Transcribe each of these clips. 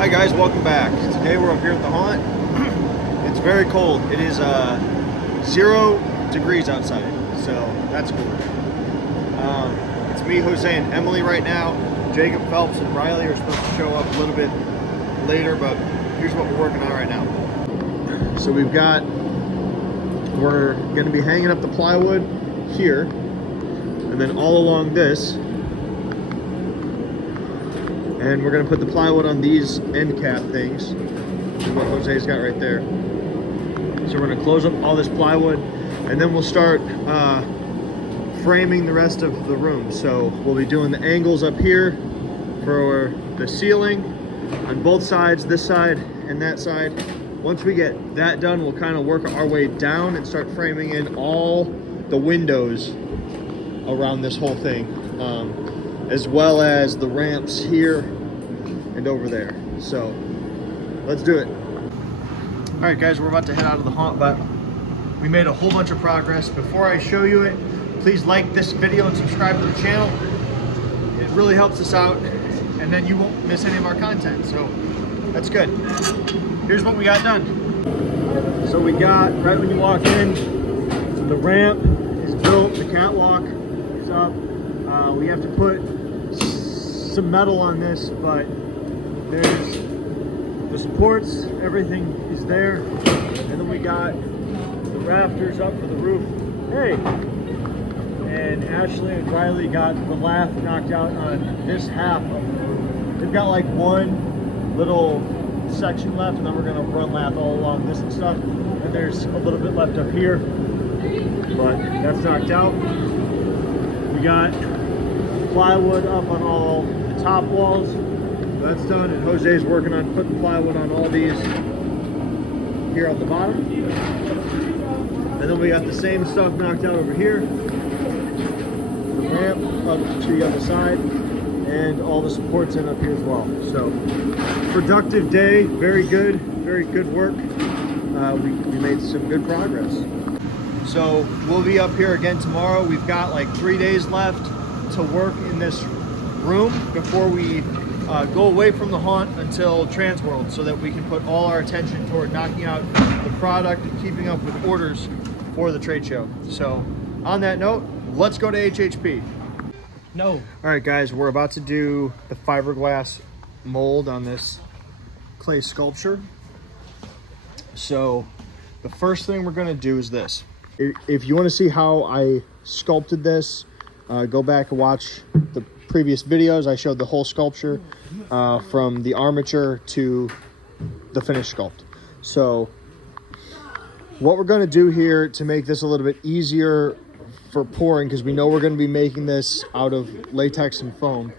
Hi guys, welcome back. Today we're up here at the haunt. It's very cold. It is 0 degrees outside, so that's cool. It's me, Jose, and Emily right now. Jacob Phelps and Riley are supposed to show up a little bit later, but here's what we're working on right now. So we're gonna be hanging up the plywood here, and then all along this. And we're gonna put the plywood on these end cap things, which is what Jose's got right there. So we're gonna close up all this plywood, and then we'll start framing the rest of the room. So we'll be doing the angles up here for the ceiling on both sides, this side and that side. Once we get that done, we'll kind of work our way down and start framing in all the windows around this whole thing. As well as the ramps here and over there. So let's do it. All right guys, we're about to head out of the haunt, but we made a whole bunch of progress. Before I show you it, please like this video and subscribe to the channel. It really helps us out, and then you won't miss any of our content, so that's good. Here's what we got done. So we got, right when you walk in, the ramp is built, the catwalk is up. We have to put some metal on this, but there's the supports, everything is there. And then we got the rafters up for the roof. Hey! And Ashley and Riley got the lath knocked out on this half of the roof. They've got like one little section left, and then we're gonna run lath all along this and stuff. And there's a little bit left up here, but that's knocked out. We got plywood up on all the top walls. That's done, and Jose's working on putting plywood on all these here on the bottom. And then we got the same stuff knocked out over here. The ramp up to the other side, and all the supports in up here as well. So, productive day, very good work. We made some good progress. So we'll be up here again tomorrow. We've got like 3 days left to work in this room before we go away from the haunt until Transworld, so that we can put all our attention toward knocking out the product and keeping up with orders for the trade show. So on that note, let's go to HHP. No. All right guys, we're about to do the fiberglass mold on this clay sculpture. So the first thing we're gonna do is this. If you want to see how I sculpted this, go back and watch the previous videos. I showed the whole sculpture from the armature to the finished sculpt. So what we're going to do here to make this a little bit easier for pouring, because we know we're going to be making this out of latex and foam,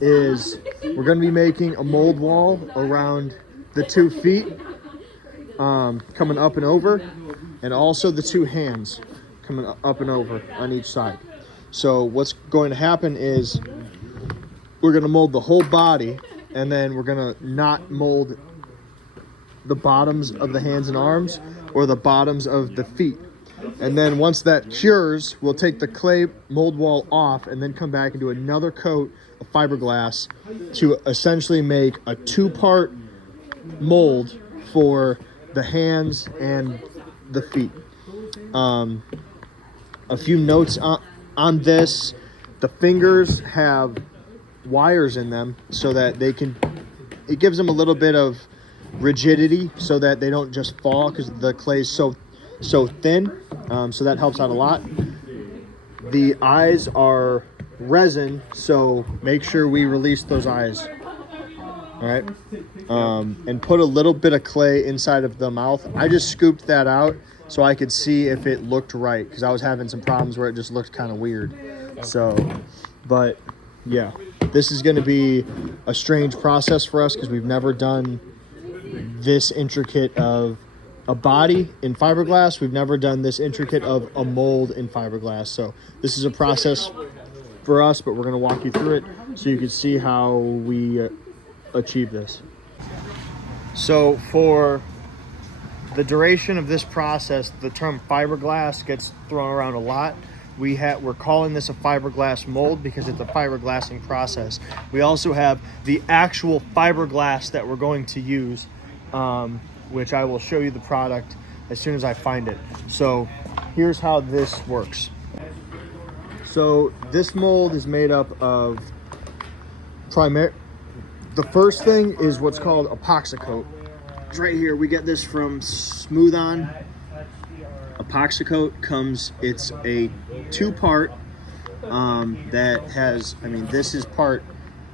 is we're going to be making a mold wall around the 2 feet coming up and over, and also the 2 hands coming up and over on each side. So what's going to happen is we're going to mold the whole body, and then we're going to not mold the bottoms of the hands and arms or the bottoms of the feet. And then once that cures, we'll take the clay mold wall off and then come back and do another coat of fiberglass to essentially make a 2-part mold for the hands and the feet. A few notes on this: the fingers have wires in them so that it gives them a little bit of rigidity so that they don't just fall, because the clay is so thin. So that helps out a lot. The eyes are resin, so make sure we release those eyes. All right, and put a little bit of clay inside of the mouth. I just scooped that out so I could see if it looked right, because I was having some problems where it just looked kind of weird. So, but yeah, this is going to be a strange process for us because we've never done this intricate of a body in fiberglass. We've never done this intricate of a mold in fiberglass. So this is a process for us, but we're going to walk you through it so you can see how we achieve this. So for the duration of this process, the term fiberglass gets thrown around a lot. we're calling this a fiberglass mold because it's a fiberglassing process. We also have the actual fiberglass that we're going to use, which I will show you the product as soon as I find it. So here's how this works. So this mold is made up of the first thing is what's called epoxy coat. It's right here. We get this from Smooth On. Epoxy coat comes, it's a 2-part that has, I mean, this is part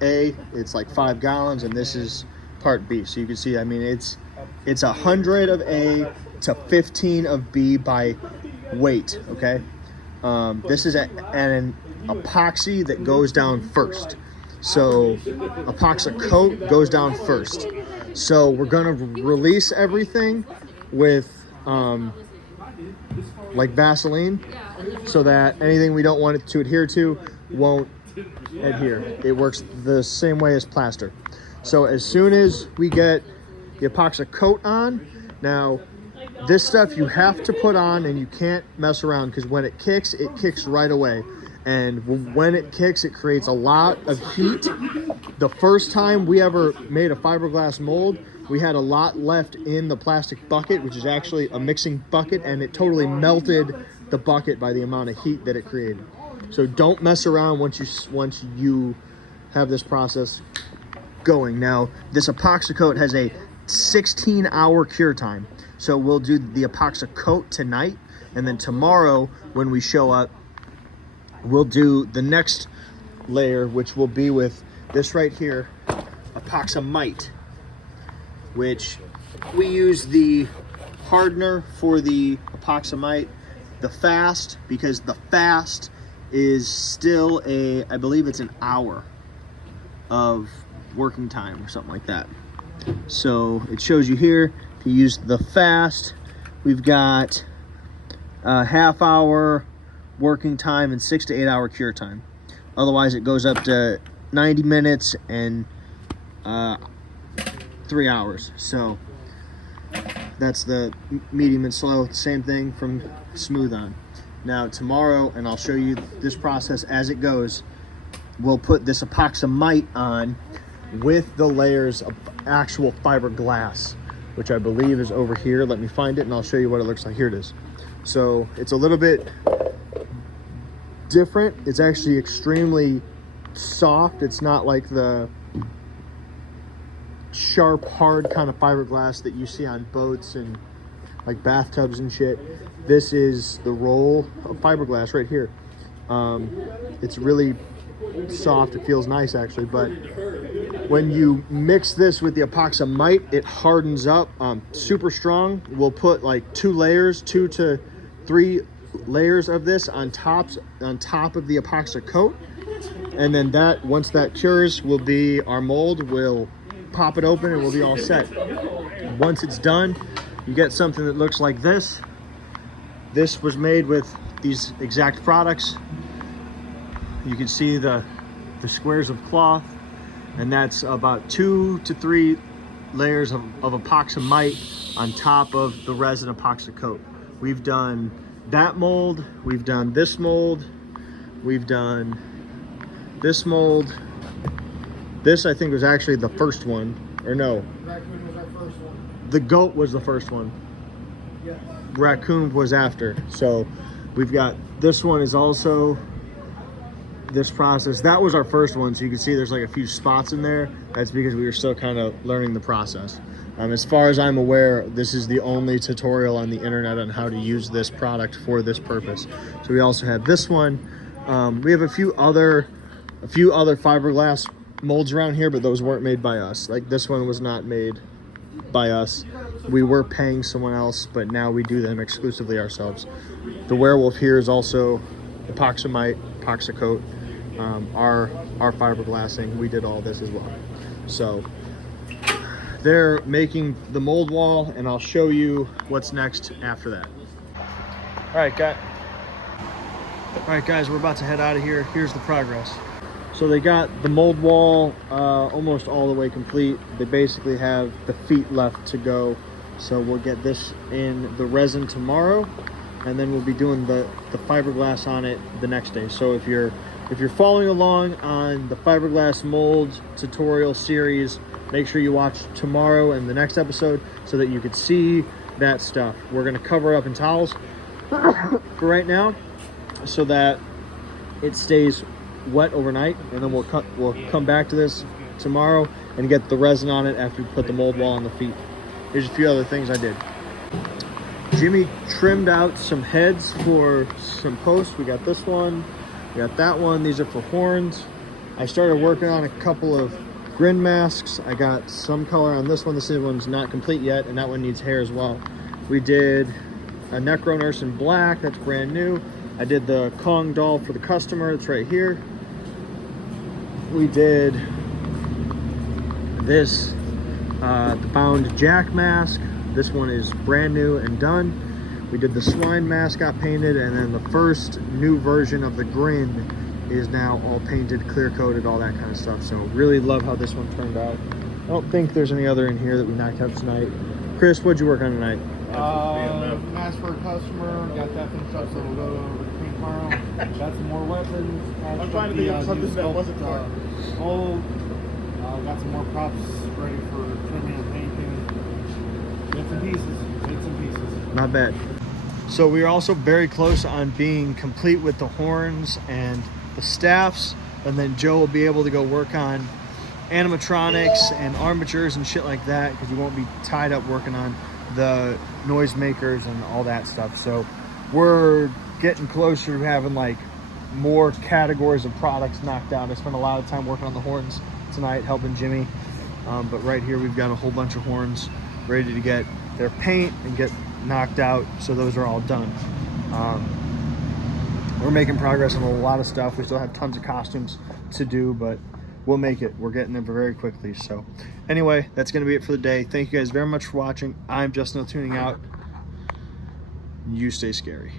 A, it's like 5 gallons, and this is part B. So you can see, I mean, it's 100 of A to 15 of B by weight, okay? This is an epoxy that goes down first. So epoxy coat goes down first. So we're gonna release everything with like Vaseline, so that anything we don't want it to adhere to won't adhere. It works the same way as plaster. So as soon as we get the epoxy coat on, now this stuff you have to put on and you can't mess around, because when it kicks right away. And when it kicks, it creates a lot of heat. The first time we ever made a fiberglass mold, we had a lot left in the plastic bucket, which is actually a mixing bucket, and it totally melted the bucket by the amount of heat that it created. So don't mess around once you have this process going. Now, this epoxy coat has a 16-hour cure time. So we'll do the epoxy coat tonight, and then tomorrow when we show up, we'll do the next layer, which will be with this right here, epoxamite, which we use the hardener for the epoxamite, the fast, because the fast is still I believe it's an hour of working time or something like that. So it shows you here, if you use the fast, we've got a half-hour working time and 6 to 8 hour cure time. Otherwise it goes up to 90 minutes and 3 hours. So that's the medium and slow. Same thing from Smooth On. Now tomorrow, and I'll show you this process as it goes, we'll put this epoxamite on with the layers of actual fiberglass, which I believe is over here. Let me find it and I'll show you what it looks like. Here it is. So it's a little bit different. It's actually extremely soft. It's not like the sharp, hard kind of fiberglass that you see on boats and like bathtubs and shit. This is the roll of fiberglass right here. It's really soft. It feels nice actually, but when you mix this with the epoxamite, it hardens up super strong. We'll put like 2 to 3 layers of this on top of the epoxy coat, and then once that cures will be our mold. We'll pop it open and we'll be all set. Once it's done, you get something that looks like this. This was made with these exact products. You can see the squares of cloth, and that's about 2 to 3 layers of epoxamite on top of the resin epoxy coat. We've done that mold, we've done this mold, we've done this mold. This I think was actually the first one, or no. Raccoon was our first one. The goat was the first one. Yeah. Raccoon was after. So we've got this one is also this process. That was our first one, so you can see there's like a few spots in there. That's because we were still kind of learning the process. As far as I'm aware, this is the only tutorial on the internet on how to use this product for this purpose. So we also have this one. We have a few other fiberglass molds around here, but those weren't made by us. Like this one was not made by us. We were paying someone else, but now we do them exclusively ourselves. The werewolf here is also epoxamite, epoxy coat. Our fiberglassing, we did all this as well. So they're making the mold wall, and I'll show you what's next after that. All right, guys, we're about to head out of here. Here's the progress. So they got the mold wall almost all the way complete. They basically have the feet left to go. So we'll get this in the resin tomorrow, and then we'll be doing the fiberglass on it the next day. So if you're following along on the fiberglass mold tutorial series, make sure you watch tomorrow and the next episode so that you could see that stuff. We're gonna cover it up in towels for right now so that it stays wet overnight, and then we'll come back to this tomorrow and get the resin on it after we put the mold wall on the feet. There's a few other things I did. Jimmy trimmed out some heads for some posts. We got this one, we got that one. These are for horns. I started working on a couple of grin masks. I got some color on this one. This one's not complete yet, and that one needs hair as well. We did a Necro Nurse in black, that's brand new. I did the Kong doll for the customer, it's right here. We did this, the Bound Jack mask. This one is brand new and done. We did the swine mask, got painted, and then the first new version of the grin is now all painted, clear coated, all that kind of stuff. So really love how this one turned out. I don't think there's any other in here that we knocked out tonight. Chris, what'd you work on tonight? Mask for a customer, got that finished up, so we'll go over to clean tomorrow. Got some more weapons. I'm trying to think of something that wasn't hard. Mold. Got some more props ready for trimming and painting. Bits and pieces. Not bad. So we are also very close on being complete with the horns and the staffs, and then Joe will be able to go work on animatronics and armatures and shit like that, because you won't be tied up working on the noise makers and all that stuff. So we're getting closer to having like more categories of products knocked out. I spent a lot of time working on the horns tonight, helping Jimmy, but right here we've got a whole bunch of horns ready to get their paint and get knocked out, so those are all done. We're making progress on a lot of stuff. We still have tons of costumes to do, but we'll make it. We're getting there very quickly. So anyway, that's going to be it for the day. Thank you guys very much for watching. I'm Justin, tuning out. You stay scary.